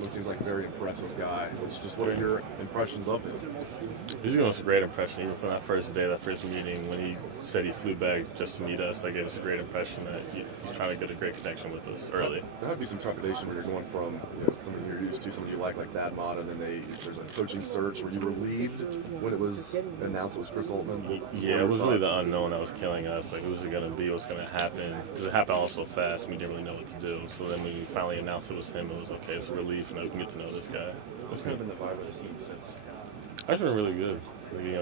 He seems like a very impressive guy. It's just, what are your impressions of him? He's giving us a great impression, even from that first day, that first meeting, when he said he flew back just to meet us. That gave us a great impression that he's trying to get a great connection with us early. There would be some trepidation where you're going from somebody you're used to, somebody you like Thad Matta, and then there's a coaching search. Were you relieved when it was announced it was Chris Holtmann? Yeah, it was really the unknown that was killing us. Like, who was it going to be? What's going to happen? Because it happened all so fast, and we didn't really know what to do. So then when we finally announced it was him, it was okay. It's a relief, and we can get to know this guy. What's kind of been the vibe of the team since? It's been really good.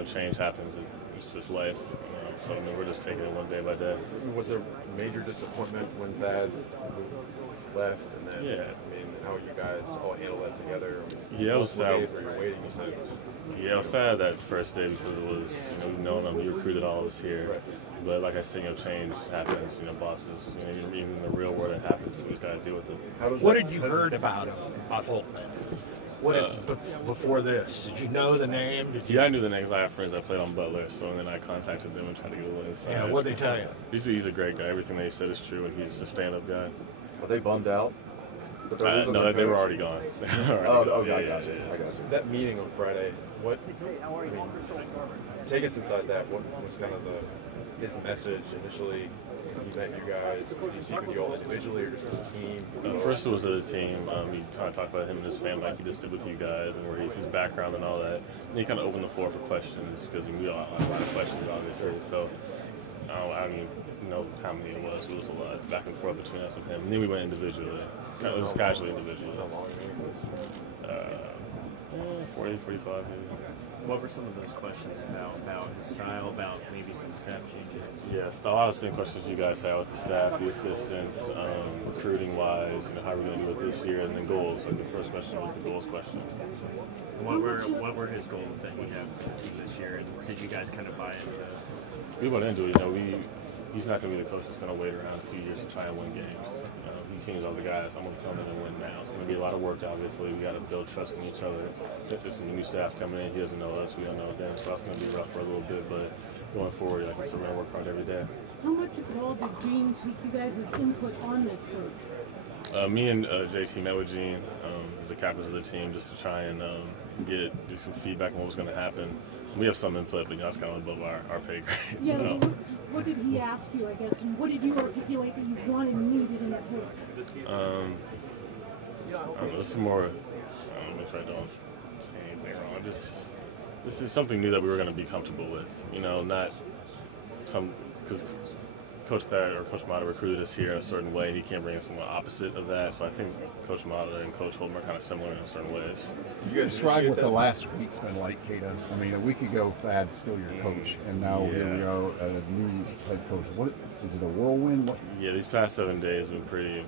Change happens. It's just life. So we're just taking it one day by day. Was there major disappointment when Thad left? And then, yeah. How you guys all handle that together? Yeah, it was sad. You're waiting, you said. Yeah, I was sad that first day because it was, we've known them, we recruited all of us here. Right. But like I said, change happens. Bosses, even in the real world, it happens. So we just got to deal with it. What did you heard about him, about Holtmann? Before this, did you know the name? Yeah, I knew the name because I have friends that played on Butler. So then I contacted them and tried to get a little insight. Yeah, what'd they tell you? He's a great guy. Everything they said is true, and he's a stand-up guy. Are they bummed out? No, they were already gone. Okay, I got you. That meeting on Friday, take us inside that. What was kind of his message initially? He met you guys. Did he speak with you all individually or just as a team? First it was as a team. He kind of talked about him and his family like he just did with you guys and where his background and all that. And he kind of opened the floor for questions because we all had a lot of questions, obviously. So I don't even know how many it was. It was a lot back and forth between us and him. And then we went individually. It was casually individually. How long was 40, 45 maybe. What were some of those questions about his style, about maybe some staff changes? Yeah, a lot of the same questions you guys had with the staff, the assistants, recruiting-wise, how are we going to do it this year, and then goals. Like the first question was the goals question. What were his goals that he had for the team this year, and did you guys kind of buy into that? We went into it, he's not going to be the coach that's going to wait around a few years to try and win games. He teams all the guys, I'm going to come in and win now. It's going to be a lot of work, obviously. We got to build trust in each other. There's some new staff coming in. He doesn't know us. We don't know them. So that's going to be rough for a little bit. But going forward, like I said, we're going to work hard every day. How much role did Gene take you guys' input on this search? Me and JT met with Gene as the captains of the team just to try and do some feedback on what was going to happen. We have some input, but that's kind of above our pay grade. Yeah, so. What did he ask you, I guess, and what did you articulate that you wanted and needed in that book? I don't know, it's more, I don't know if I don't say anything wrong. This is something new that we were going to be comfortable with. Not some, because Coach Thad or Coach Matta recruited us here in a certain way, and he can't bring us somewhat opposite of that. So I think Coach Matta and Coach Holtmann are kind of similar in certain ways. You guys describe what the last week's been like, Keita. I mean, a week ago, Thad's still your coach, and now here we are, a new head coach. What is it, a whirlwind? Yeah, these past 7 days have been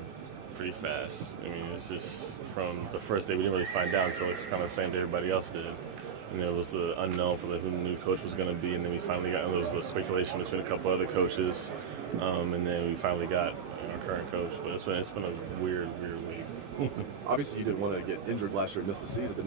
pretty fast. I mean, it's just from the first day we didn't really find out until it's kind of the same day everybody else did. And it was the unknown for who the new coach was going to be, and then we finally got, and there was the speculation between a couple other coaches, and then we finally got our current coach. But it's been a weird week. Obviously, you didn't want to get injured last year and miss the season, but now